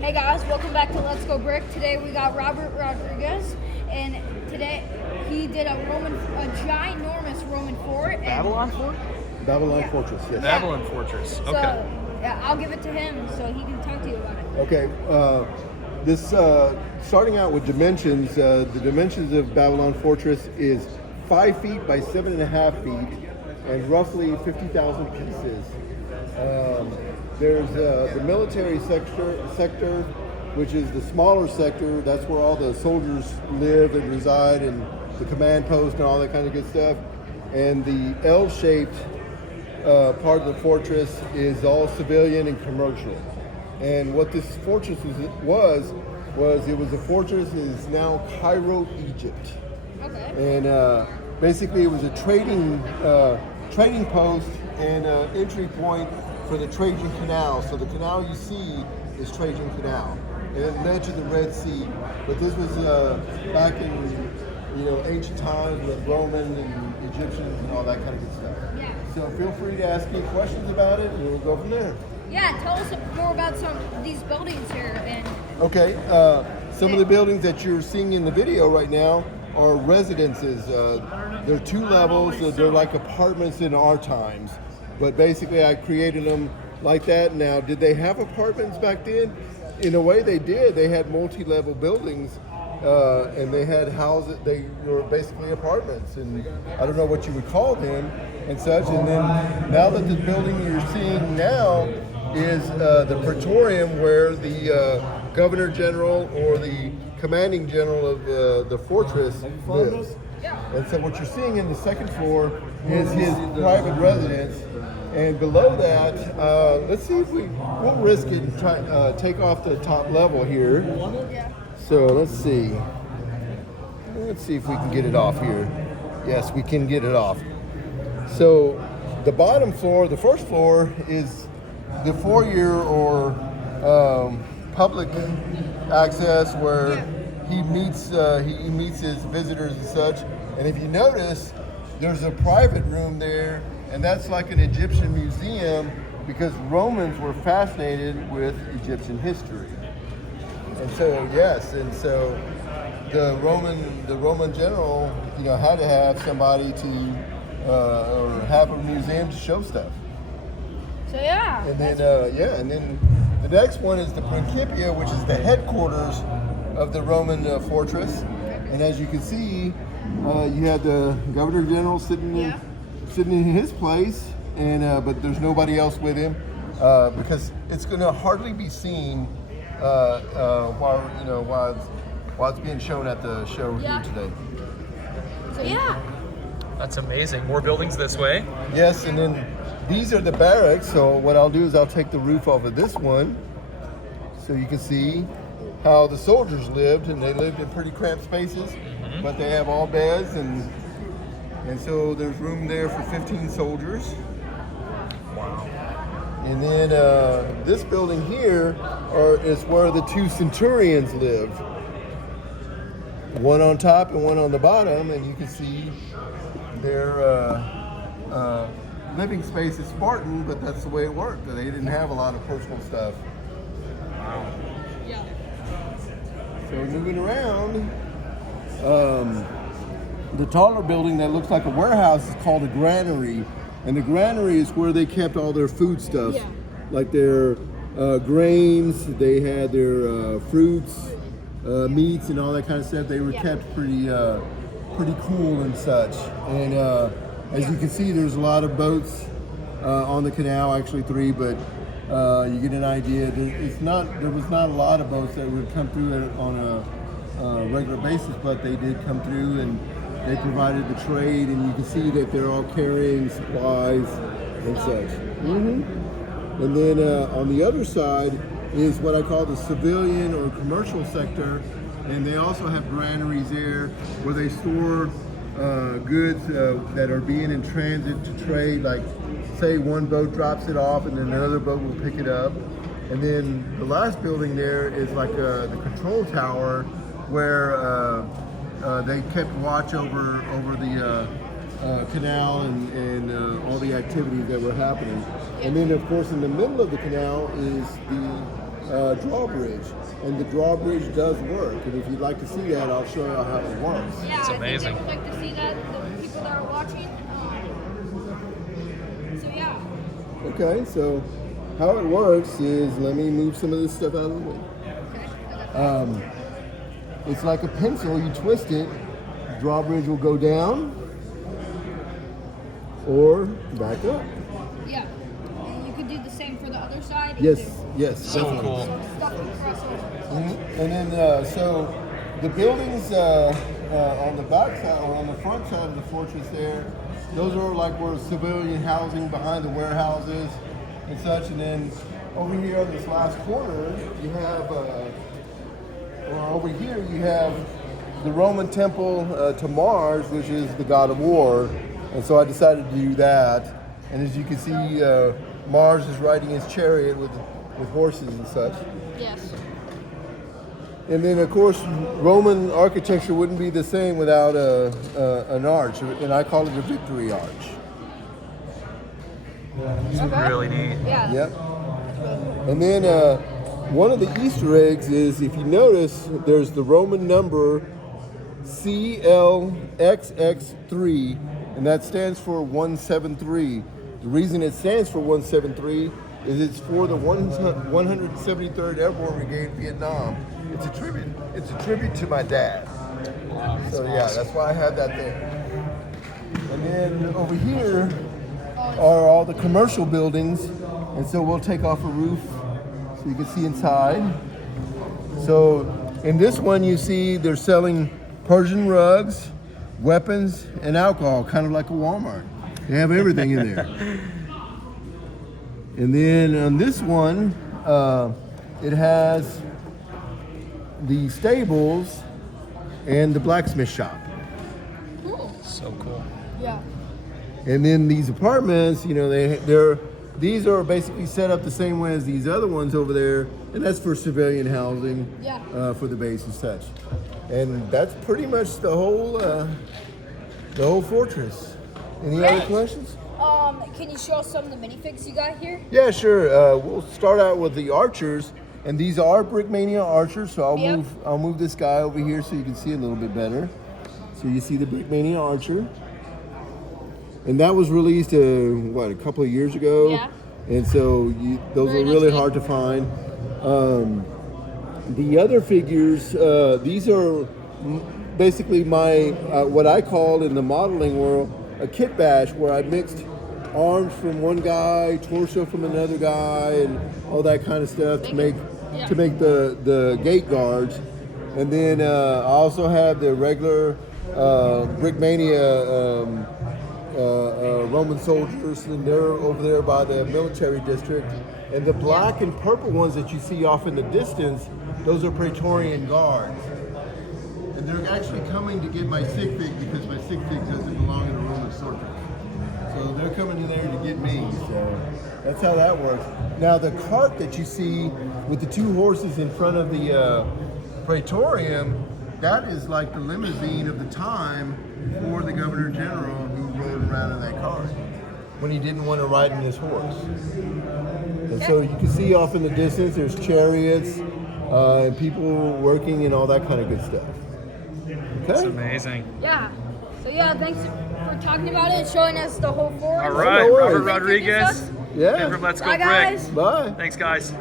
Hey guys, welcome back to Let's Go Brick. Today we got Robert Rodriguez, and today he did a ginormous Roman fort. And Babylon Fort? Babylon Yeah. Fortress, yes. Babylon Fortress. So, Okay. yeah, I'll give it to him so he can talk to you about it. Okay, starting out with dimensions, the dimensions of Babylon Fortress is 5 feet by 7.5 feet and roughly 50,000 pieces. There's the military sector, which is the smaller sector. That's where all the soldiers live and reside, and the command post and all that kind of good stuff. And the L-shaped part of the fortress is all civilian and commercial. And what this fortress was it was a fortress that is now Cairo, Egypt. Okay. And basically it was a trading post and entry point for the Trajan Canal. So the canal you see is Trajan Canal, and it led to the Red Sea. But this was back in ancient times with Roman and Egyptians and all that kind of good stuff. Yeah. So feel free to ask me questions about it, and we'll go from there. Yeah, tell us more about some of these buildings here. And Okay, some of the buildings that you're seeing in the video right now are residences. They're 2 levels. They're like apartments in our times. But basically, I created them like that. Now, did they have apartments back then? In a way, they did. They had multi-level buildings, and they had houses. They were basically apartments, and I don't know what you would call them and such. And then now that the building you're seeing now is the Praetorium, where the Governor General or the Commanding General of the fortress lives. And so what you're seeing in the second floor is his private residence. And below that, let's see if we'll risk it and try take off the top level here. yeah. So let's see. Let's see if we can get it off here. Yes, we can get it off. So the bottom floor, the first floor, is the foyer or public access where he meets his visitors and such. And if you notice, there's a private room there, and that's like an Egyptian museum because Romans were fascinated with Egyptian history. And so the Roman general, had to have somebody to or have a museum to show stuff. So yeah. And then the next one is the Principia, which is the headquarters of the Roman fortress. And as you can see, you had the Governor General sitting in his place, and but there's nobody else with him because it's going to hardly be seen while it's being shown at the show here today. So yeah. That's amazing. More buildings this way. Yes, and then these are the barracks. So what I'll do is I'll take the roof off of this one, so you can see how the soldiers lived, and they lived in pretty cramped spaces, but they have all beds, and so there's room there for 15 soldiers. Wow. And then this building here is where the 2 centurions lived. One on top and one on the bottom, and you can see their living space is Spartan, but that's the way it worked. They didn't have a lot of personal stuff. Wow. Yeah. So moving around, the taller building that looks like a warehouse is called a granary. And the granary is where they kept all their food stuff, like their grains, they had their fruits, meats, and all that kind of stuff. They were kept pretty cool and such. And as you can see, there's a lot of boats on the canal, actually 3, but you get an idea. There was not a lot of boats that would come through it on a regular basis, but they did come through, and they provided the trade, and you can see that they're all carrying supplies and such. And then on the other side is what I call the civilian or commercial sector, and they also have granaries there where they store goods that are being in transit to trade, like say one boat drops it off and then another boat will pick it up. And then the last building there is like the control tower where they kept watch over the canal and all the activities that were happening. And then of course in the middle of the canal is the drawbridge, and the drawbridge does work. And if you'd like to see that, I'll show you how it works. Yeah, It's I amazing. think they would like to see that, the people that are watching. So yeah. Okay, so how it works is, let me move some of this stuff out of the way. Okay. It's like a pencil, you twist it, drawbridge will go down or back up. Yeah. And you could do the same for the other side. Yes, yes. So definitely. cool. So stuff can cross over. And then, so the buildings on the back side or on the front side of the fortress there, those are like where civilian housing behind the warehouses and such. And then over here on this last corner, you have, or over here you have the Roman temple to Mars, which is the god of war. And so I decided to do that. And as you can see, Mars is riding his chariot with horses and such. Yes. And then, of course, Roman architecture wouldn't be the same without an arch, and I call it a victory arch. It's really neat. Yeah. Yep. And then one of the Easter eggs is, if you notice, there's the Roman number CLXX3, and that stands for 173. The reason it stands for 173 is it's for the 173rd Airborne Brigade, Vietnam. It's a tribute. It's a tribute to my dad. Wow, that's So yeah, awesome. that's why I have that there. And then over here are all the commercial buildings, and so we'll take off a roof so you can see inside. So in this one, you see they're selling Persian rugs, weapons, and alcohol, kind of like a Walmart. They have everything in there. And then on this one, it has the stables and the blacksmith shop. Cool. So cool. Yeah. And then these apartments, you know, these are basically set up the same way as these other ones over there, and that's for civilian housing, Yeah. for the base and such. And that's pretty much the whole fortress. Any other Great. questions? Can you show us some of the minifigs you got here? Yeah, sure. We'll start out with the archers, and these are Brickmania archers. So Yep. I'll move this guy over here so you can see a little bit better. So you see the Brickmania archer, and that was released a couple of years ago. Yeah. And so those Very are nice really game. hard to find. The other figures, these are basically my what I call in the modeling world a kit bash, where I mixed arms from one guy, torso from another guy, and all that kind of stuff to make the gate guards. And then I also have the regular Brickmania Roman soldiers, and they're over there by the military district. And the black and purple ones that you see off in the distance, those are Praetorian guards. And they're actually coming to get my sig fig because my sig fig doesn't belong in a Roman soldier. So they're coming in there to get me. So that's how that works. Now the cart that you see with the two horses in front of the Praetorium, that is like the limousine of the time for the Governor General who rode around in that cart when he didn't want to ride in his horse. And so you can see off in the distance there's chariots and people working and all that kind of good stuff. It's Okay? amazing. Yeah. So yeah, thanks for talking about it and showing us the whole forest. All right, no worries. Robert Rodriguez. Yeah. Let's go Bye, brick. guys. Bye. Thanks, guys.